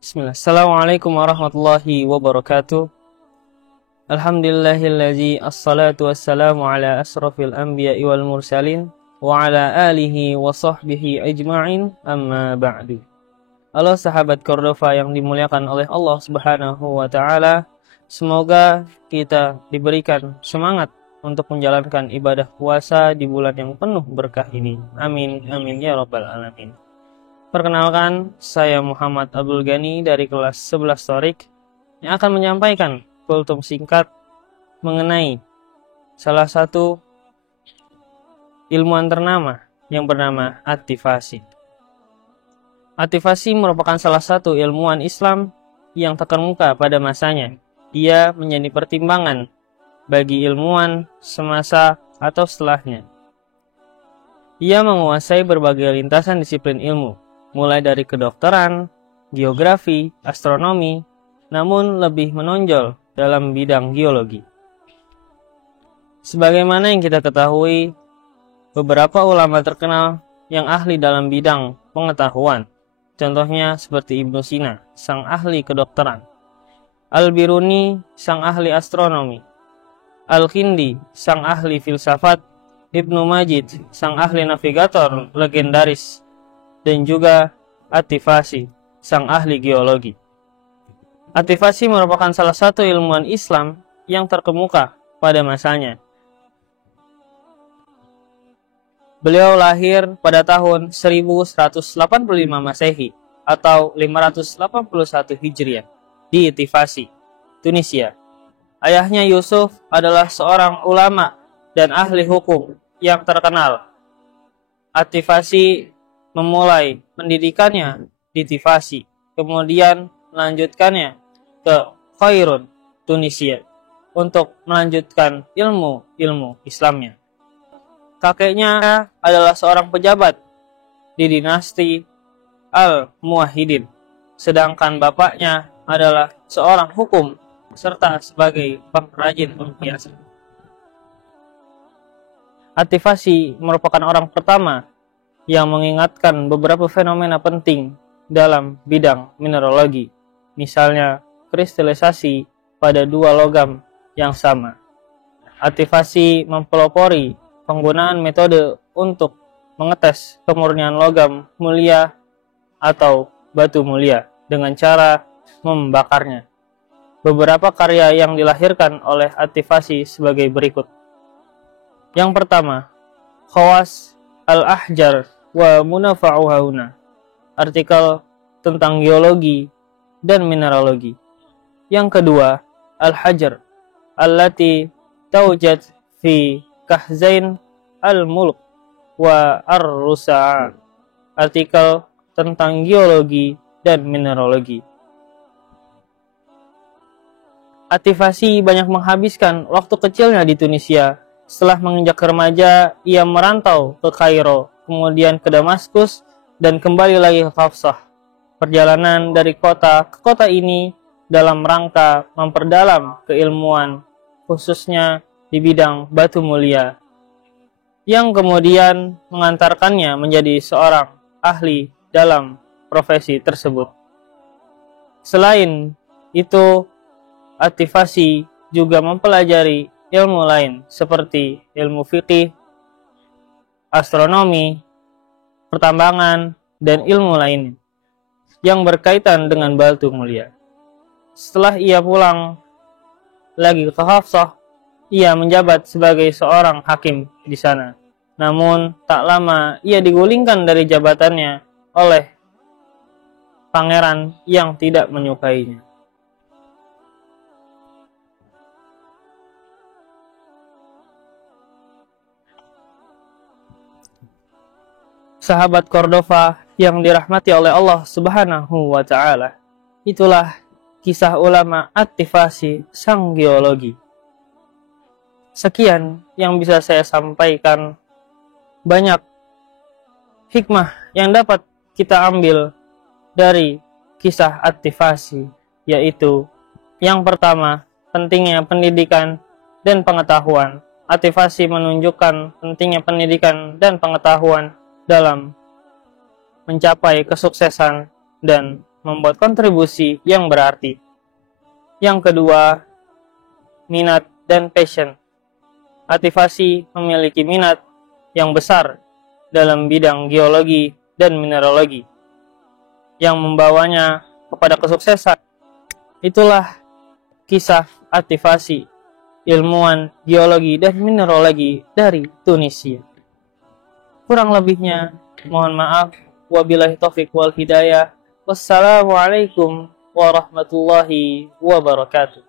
Bismillah. Assalamualaikum warahmatullahi wabarakatuh. Alhamdulillahillazi assalatu wassalamu ala asrafil anbiya'i wal mursalin wa ala alihi wa sahbihi ajma'in, amma ba'du. Halo sahabat Cordova yang dimuliakan oleh Allah Subhanahu wa taala. Semoga kita diberikan semangat untuk menjalankan ibadah puasa di bulan yang penuh berkah ini. Amin amin ya rabbal alamin. Perkenalkan, saya Muhammad Abdul Ghani dari kelas 11 Thorik yang akan menyampaikan kultum singkat mengenai salah satu ilmuwan ternama yang bernama At-Tifasi. At-Tifasi merupakan salah satu ilmuwan Islam yang terkemuka pada masanya. Ia menjadi pertimbangan bagi ilmuwan semasa atau setelahnya. Ia menguasai berbagai lintasan disiplin ilmu, mulai dari kedokteran, geografi, astronomi, namun lebih menonjol dalam bidang geologi. Sebagaimana yang kita ketahui, beberapa ulama terkenal yang ahli dalam bidang pengetahuan, contohnya seperti Ibnu Sina, sang ahli kedokteran, Al-Biruni, sang ahli astronomi, Al-Kindi, sang ahli filsafat, Ibnu Majid, sang ahli navigator legendaris, dan juga At-Tifasi, sang ahli geologi. At-Tifasi merupakan salah satu ilmuwan Islam yang terkemuka pada masanya. Beliau lahir pada tahun 1185 Masehi atau 581 Hijriah di Tifasi, Tunisia. Ayahnya Yusuf adalah seorang ulama dan ahli hukum yang terkenal. At-Tifasi memulai pendidikannya di Tifasi, kemudian melanjutkannya ke Khairun, Tunisia, untuk melanjutkan ilmu Islamnya. Kakeknya adalah seorang pejabat di dinasti Al-Muwahhidin, sedangkan bapaknya adalah seorang hukum serta sebagai pengrajin perhiasan. At-Tifasi merupakan orang pertama yang mengingatkan beberapa fenomena penting dalam bidang mineralogi, misalnya kristelisasi pada dua logam yang sama. At-Tifasi mempelopori penggunaan metode untuk mengetes kemurnian logam mulia atau batu mulia dengan cara membakarnya. Beberapa karya yang dilahirkan oleh At-Tifasi sebagai berikut. Yang pertama, Khawas Al-Ahjar wa Munafa'uhuna, artikel tentang geologi dan mineralogi. Yang kedua, Al-Hajar allati taujad fi Kahzain al-Mulk wa Ar-Rusa'a, artikel tentang geologi dan mineralogi. At-Tifasi banyak menghabiskan waktu kecilnya di Tunisia. Setelah menginjak remaja, ia merantau ke Kairo, kemudian ke Damaskus, dan kembali lagi ke Hafsah. Perjalanan dari kota ke kota ini dalam rangka memperdalam keilmuan, khususnya di bidang batu mulia, yang kemudian mengantarkannya menjadi seorang ahli dalam profesi tersebut. Selain itu, At-Tifasi juga mempelajari ilmu lain seperti ilmu fikih, astronomi, pertambangan, dan ilmu lainnya yang berkaitan dengan batu mulia. Setelah ia pulang lagi ke Hafsah, ia menjabat sebagai seorang hakim di sana. Namun tak lama ia digulingkan dari jabatannya oleh pangeran yang tidak menyukainya. Sahabat Cordova yang dirahmati oleh Allah Subhanahu wa taala, itulah kisah ulama At-Tifasi, sang geologi. Sekian yang bisa saya sampaikan. Banyak hikmah yang dapat kita ambil dari kisah At-Tifasi, yaitu yang pertama, pentingnya pendidikan dan pengetahuan. At-Tifasi menunjukkan pentingnya pendidikan dan pengetahuan dalam mencapai kesuksesan dan membuat kontribusi yang berarti. Yang kedua, minat dan passion. Ativasi memiliki minat yang besar dalam bidang geologi dan mineralogi yang membawanya kepada kesuksesan. Itulah kisah Ativasi, ilmuwan geologi dan mineralogi dari Tunisia. Kurang lebihnya, mohon maaf. Wabillahi taufiq wal hidayah. Wassalamualaikum warahmatullahi wabarakatuh.